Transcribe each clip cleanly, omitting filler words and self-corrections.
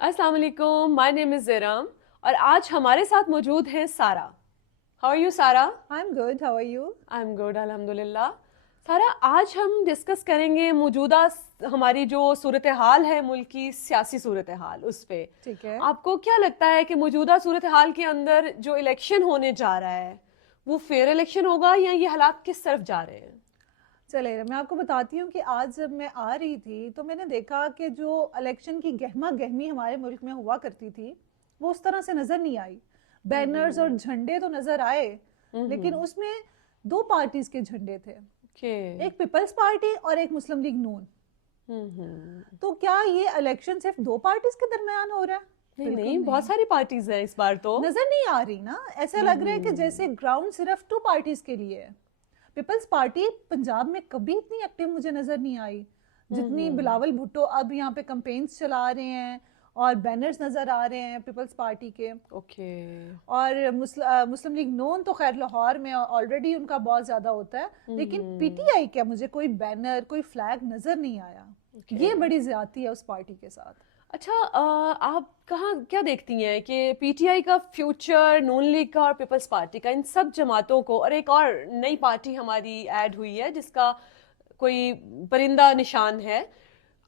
अस्सलाम वालेकुम, my name is ज़ेरम और आज हमारे साथ मौजूद हैं सारा। हाउ आर यू सारा? I'm good. How are you? I am good अल्हम्दुलिल्लाह। सारा, आज हम डिस्कस करेंगे मौजूदा हमारी जो सूरत हाल है, मुल्क की सियासी सूरत हाल, उस पे। ठीक है। आपको क्या लगता है कि मौजूदा सूरत हाल के अंदर जो इलेक्शन होने जा रहा है वो फेयर इलेक्शन होगा या ये हालात किस तरफ जा रहे हैं? चलिए मैं आपको बताती हूँ कि आज जब मैं आ रही थी तो मैंने देखा कि जो इलेक्शन की गहमा गहमी हमारे मुल्क में हुआ करती थी वो उस तरह से नज़र नहीं आई। बैनर्स और झंडे तो नज़र आए, लेकिन उसमें दो पार्टीज के झंडे थे, Okay. एक पीपल्स पार्टी और एक मुस्लिम लीग नून। तो क्या ये इलेक्शन सिर्फ दो पार्टीज के दरमियान हो रहा है? नहीं बिल्कुल नहीं, बहुत सारी पार्टीज हैं इस बार तो। नजर नहीं आ रही ना। ऐसा लग रहा है कि जैसे ग्राउंड सिर्फ टू पार्टीज के लिए है। पीपल्स पार्टी पंजाब में कभी इतनी एक्टिव मुझे नजर नहीं आई जितनी बिलावल भुट्टो अब यहाँ पे कैंपेन्स चला रहे हैं और बैनर्स नजर आ रहे हैं पीपल्स पार्टी के। ओके। और मुस्लिम लीग नून तो खैर लाहौर में ऑलरेडी उनका बहुत ज्यादा होता है, लेकिन पीटीआई क्या मुझे कोई बैनर कोई फ्लैग नजर नहीं आया। ये बड़ी ज्यादती है उस पार्टी के साथ। अच्छा, आप कहाँ क्या देखती हैं कि पीटीआई का फ्यूचर, नून लीग का और पीपल्स पार्टी का, इन सब जमातों को, और एक और नई पार्टी हमारी ऐड हुई है जिसका कोई परिंदा निशान है,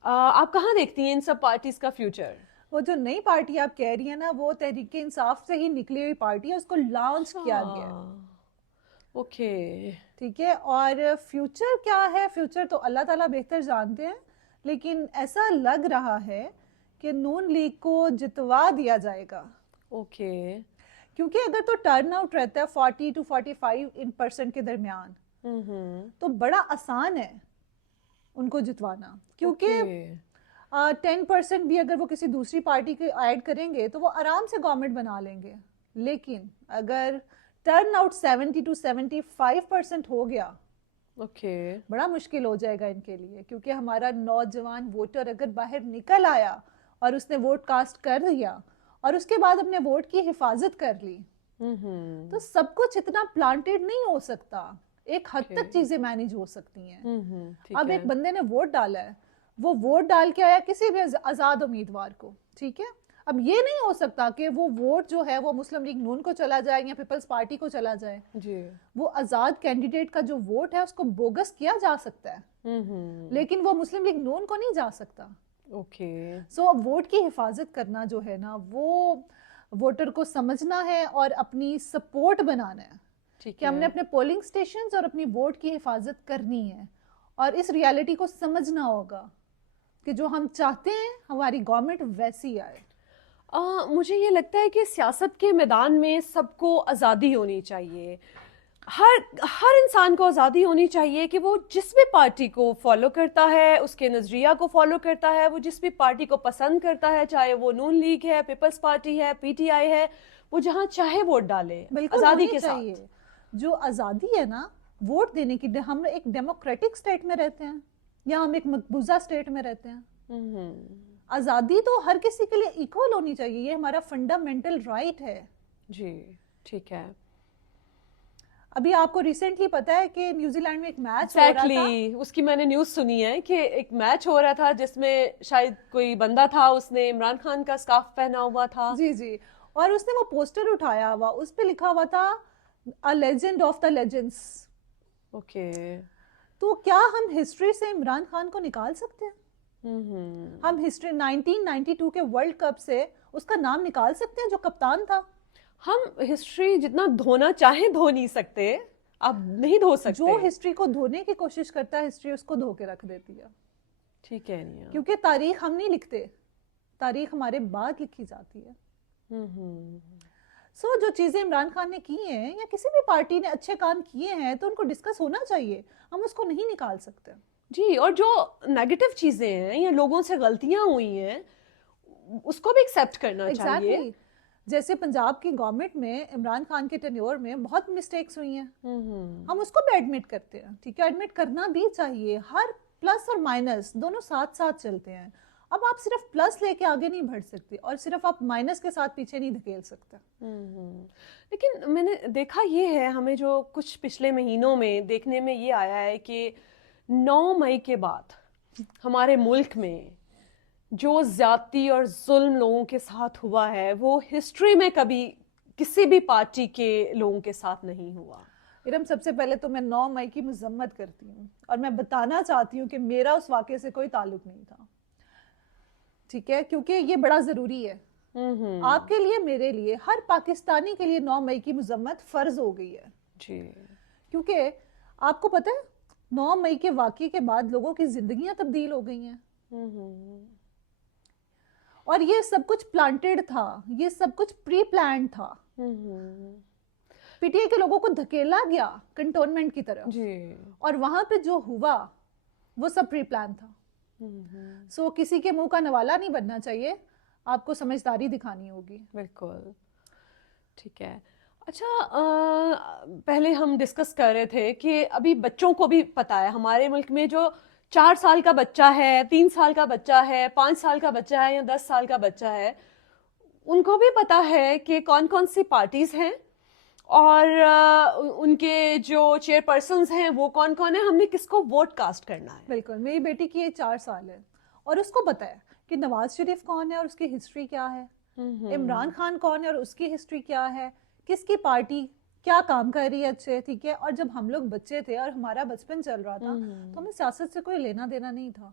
आप कहाँ देखती हैं इन सब पार्टीज का फ्यूचर? वो जो नई पार्टी आप कह रही है ना, वो तहरीक इंसाफ से ही निकली हुई पार्टी है, उसको लॉन्च किया गया है। ओके। ठीक है, और फ्यूचर क्या है, फ्यूचर तो अल्लाह ताला बेहतर जानते हैं, लेकिन ऐसा लग रहा है कि नून लीग को जितवा दिया जाएगा। ओके। क्योंकि अगर तो टर्न आउट रहता है 40 to 45% के दरमियान, तो बड़ा आसान है उनको जितवाना। क्योंकि 10% भी अगर वो किसी दूसरी पार्टी के ऐड करेंगे तो वो आराम से गवर्नमेंट बना लेंगे। लेकिन अगर टर्न आउट 70 to 75% हो गया, बड़ा मुश्किल हो जाएगा इनके लिए। क्योंकि हमारा नौजवान वोटर अगर बाहर निकल आया और उसने वोट कास्ट कर दिया और उसके बाद अपने वोट की हिफाजत कर ली, तो सब कुछ इतना प्लांटेड नहीं हो सकता। एक हद तक चीजें मैनेज हो सकती हैं। अब एक बंदे ने वोट डाला है, वो वोट डाल के आया किसी भी आजाद उम्मीदवार को, ठीक है। अब ये नहीं हो सकता कि वो वोट जो है वो मुस्लिम लीग नून को चला जाए या पीपल्स पार्टी को चला जाए जी। वो आजाद कैंडिडेट का जो वोट है उसको बोगस किया जा सकता है, लेकिन वो मुस्लिम लीग नून को नहीं जा सकता। ओके। सो वोट की हिफाजत करना जो है ना, वो वोटर को समझना है और अपनी सपोर्ट बनाना है कि हमने अपने पोलिंग स्टेशंस और अपनी वोट की हिफाजत करनी है। और इस रियलिटी को समझना होगा कि जो हम चाहते हैं हमारी गवर्नमेंट वैसी आए। मुझे ये लगता है कि सियासत के मैदान में सबको आज़ादी होनी चाहिए। हर इंसान को आज़ादी होनी चाहिए कि वो जिस भी पार्टी को फॉलो करता है, उसके नज़रिया को फॉलो करता है, वो जिस भी पार्टी को पसंद करता है, चाहे वो नून लीग है, पीपल्स पार्टी है, पीटीआई है, वो जहाँ चाहे वोट डाले आज़ादी के साथ। जो आज़ादी है ना वोट देने की, हम एक डेमोक्रेटिक स्टेट में रहते हैं या हम एक मकबूजा स्टेट में रहते हैं। आज़ादी तो हर किसी के लिए इक्वल होनी चाहिए, ये हमारा फंडामेंटल राइट है जी। ठीक है। अभी आपको रिसेंटली पता है कि न्यूजीलैंड में एक मैच हो रहा था। उसकी मैंने न्यूज़ सुनी है कि एक मैच हो रहा था जिसमें शायद कोई बंदा था, उसने इमरान खान का स्कार्फ पहना हुआ था। जी जी, और उसने वो पोस्टर उठाया हुआ, उस पे लिखा हुआ था a legend of the legends. Okay. तो क्या हम हिस्ट्री से इमरान खान को निकाल सकते हैं? हम हिस्ट्री 1992 के वर्ल्ड कप से उसका नाम निकाल सकते हैं जो कप्तान था? हम हिस्ट्री जितना धोना चाहे धो नहीं सकते, आप नहीं धो सकते। जो हिस्ट्री को धोने की कोशिश करता है हिस्ट्री उसको धो के रख देती है। ठीक है नहीं, क्योंकि तारीख हम नहीं लिखते, तारीख हमारे बाद लिखी जाती है। सो जो चीजें इमरान खान ने की हैं या किसी भी पार्टी ने अच्छे काम किए हैं तो उनको डिस्कस होना चाहिए, हम उसको नहीं निकाल सकते जी। और जो नेगेटिव चीजें हैं या लोगों से गलतियां हुई हैं उसको भी एक्सेप्ट करना चाहिए। जैसे पंजाब की गवर्नमेंट में इमरान खान के टेन्योर में बहुत मिस्टेक्स हुई हैं, हम उसको भी एडमिट करते हैं। ठीक है, एडमिट करना भी चाहिए। हर प्लस और माइनस दोनों साथ साथ चलते हैं। अब आप सिर्फ प्लस लेके आगे नहीं बढ़ सकते और सिर्फ आप माइनस के साथ पीछे नहीं धकेल सकते। लेकिन मैंने देखा ये है, हमें जो कुछ पिछले महीनों में देखने में ये आया है कि 9 मई के बाद हमारे मुल्क में جو زیادتی اور ظلم لوگوں کے ساتھ ہوا ہے وہ ہسٹری میں کبھی کسی بھی پارٹی کے لوگوں کے ساتھ نہیں ہوا. ارم سب سے پہلے تو میں 9 مئی کی مذمت کرتی ہوں اور میں بتانا چاہتی ہوں کہ میرا اس واقعے سے کوئی تعلق نہیں تھا, ٹھیک ہے, کیونکہ یہ بڑا ضروری ہے آپ کے لیے, میرے لیے, ہر پاکستانی کے لیے 9 مئی کی مذمت فرض ہو گئی ہے جی. کیونکہ آپ کو پتہ ہے 9 مئی کے واقعے کے بعد لوگوں کی زندگیاں تبدیل ہو گئی ہیں اور یہ سب کچھ پلانٹڈ تھا, یہ سب کچھ پری پلانڈ تھا. پی ٹی آئی کے لوگوں کو دھکیلا گیا کنٹونمنٹ کی طرف اور وہاں پہ جو ہوا وہ سب پری پلان تھا. سو کسی کے منہ کا نوالا نہیں بننا چاہیے, آپ کو سمجھداری دکھانی ہوگی. بالکل ٹھیک ہے. اچھا پہلے ہم ڈسکس کر رہے تھے کہ ابھی بچوں کو بھی پتا ہے, ہمارے ملک میں جو 4 سال کا بچہ ہے, 3 سال کا بچہ ہے, 5 سال کا بچہ ہے یا 10 سال کا بچہ ہے, ان کو بھی پتا ہے کہ کون کون سی پارٹیز ہیں اور ان کے جو چیئر پرسنز ہیں وہ کون کون ہیں, ہم نے کس کو ووٹ کاسٹ کرنا ہے. بالکل, میری بیٹی کی یہ 4 سال ہے اور اس کو پتا ہے کہ نواز شریف کون ہے اور اس کی ہسٹری کیا ہے, عمران خان کون ہے اور اس کی ہسٹری کیا ہے, کس کی پارٹی کیا کام کر رہی ہے اچھے, ٹھیک ہے. اور جب ہم لوگ بچے تھے اور ہمارا بچپن چل رہا تھا تو ہمیں سیاست سے کوئی لینا دینا نہیں تھا.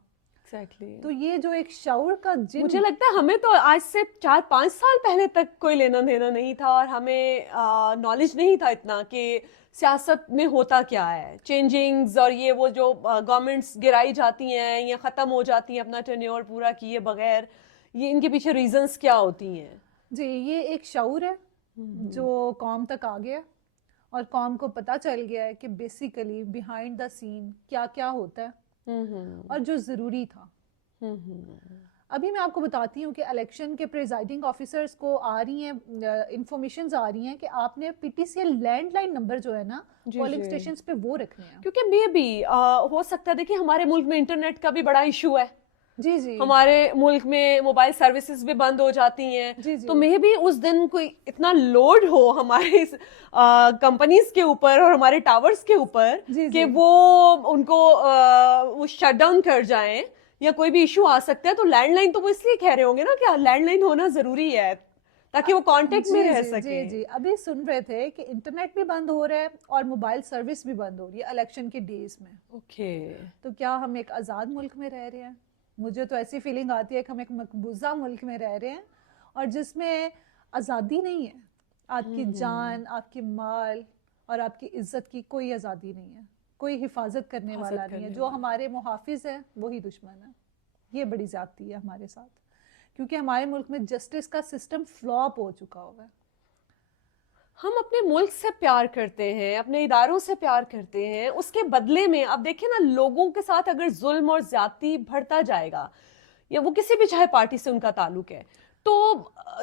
تو یہ جو ایک شعور کا جن, مجھے لگتا ہے ہمیں تو آج سے 4-5 سال پہلے تک کوئی لینا دینا نہیں تھا اور ہمیں نالج نہیں تھا اتنا کہ سیاست میں ہوتا کیا ہے, چینجنگز اور یہ وہ جو گورنمنٹس گرائی جاتی ہیں یا ختم ہو جاتی ہیں اپنا ٹینیور پورا کیے بغیر, یہ ان کے پیچھے ریزنز کیا ہوتی ہیں. جی یہ ایک شعور ہے جو قوم تک آ گیا اور قوم کو پتہ چل گیا ہے کہ بیسیکلی بیہائنڈ دا سین کیا کیا ہوتا ہے اور جو ضروری تھا. ابھی میں آپ کو بتاتی ہوں کہ الیکشن کے پریزائڈنگ آفیسرز کو آ رہی ہیں انفارمیشنز آ رہی ہیں کہ آپ نے P T C L landline number جو ہے نا پولنگ اسٹیشنز پہ وہ رکھنے ہیں, کیونکہ مے بی ہو سکتا ہے دیکھیں ہمارے ملک میں انٹرنیٹ کا بھی بڑا ایشو ہے. جی جی ہمارے ملک میں موبائل سروسز بھی بند ہو جاتی ہیں, تو مے بی اس دن کوئی اتنا لوڈ ہو ہمارے کمپنیز کے اوپر اور ہمارے ٹاورز کے اوپر کہ وہ ان کو وہ شٹ ڈاؤن کر جائیں یا کوئی بھی ایشو آ سکتا ہے. تو لینڈ لائن تو وہ اس لیے کہہ رہے ہوں گے نا کہ لینڈ لائن ہونا ضروری ہے تاکہ وہ کانٹیکٹ میں رہ سکے. جی جی ابھی سن رہے تھے کہ انٹرنیٹ بھی بند ہو رہا ہے اور موبائل سروس بھی بند ہو رہی ہے الیکشن کے ڈیز میں. اوکے, تو کیا ہم ایک آزاد ملک میں رہ رہے ہیں؟ مجھے تو ایسی فیلنگ آتی ہے کہ ہم ایک مقبوضہ ملک میں رہ رہے ہیں اور جس میں آزادی نہیں ہے. آپ کی جان, آپ کی مال اور آپ کی عزت کی کوئی آزادی نہیں ہے, کوئی حفاظت کرنے والا نہیں ہے. جو ہمارے محافظ ہیں وہی دشمن ہے. یہ بڑی زیادتی ہے ہمارے ساتھ کیونکہ ہمارے ملک میں جسٹس کا سسٹم فلاپ ہو چکا ہوا ہے. ہم اپنے ملک سے پیار کرتے ہیں, اپنے اداروں سے پیار کرتے ہیں, اس کے بدلے میں اب دیکھیں نا لوگوں کے ساتھ اگر ظلم اور زیادتی بڑھتا جائے گا یا وہ کسی بھی چاہے پارٹی سے ان کا تعلق ہے, تو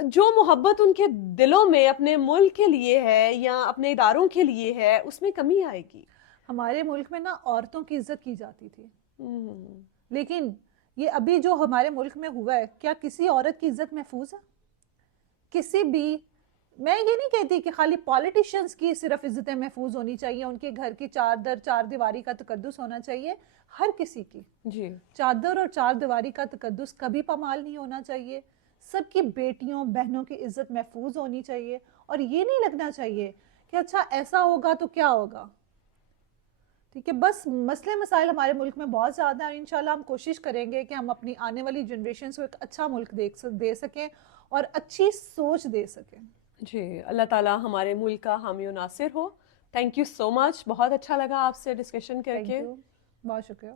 جو محبت ان کے دلوں میں اپنے ملک کے لیے ہے یا اپنے اداروں کے لیے ہے اس میں کمی آئے گی. ہمارے ملک میں نا عورتوں کی عزت کی جاتی تھی, لیکن یہ ابھی جو ہمارے ملک میں ہوا ہے, کیا کسی عورت کی عزت محفوظ ہے؟ کسی بھی, میں یہ نہیں کہتی کہ خالی پالیٹیشنز کی صرف عزتیں محفوظ ہونی چاہیے, ان کے گھر کی چار دیواری کا تقدس ہونا چاہیے. ہر کسی کی چادر اور 4 دیواری کا تقدس کبھی پامال نہیں ہونا چاہیے. سب کی بیٹیوں بہنوں کی عزت محفوظ ہونی چاہیے اور یہ نہیں لگنا چاہیے کہ اچھا ایسا ہوگا تو کیا ہوگا. ٹھیک ہے, بس مسئلے مسائل ہمارے ملک میں بہت زیادہ ہیں. انشاءاللہ ہم کوشش کریں گے کہ ہم اپنی آنے والی جنریشنز کو ایک اچھا ملک دے سکیں اور اچھی سوچ دے سکیں. جی, اللہ تعالیٰ ہمارے ملک کا حامی و ناصر ہو. تھینک یو سو مچ, بہت اچھا لگا آپ سے ڈسکشن کر کے. بہت شکریہ.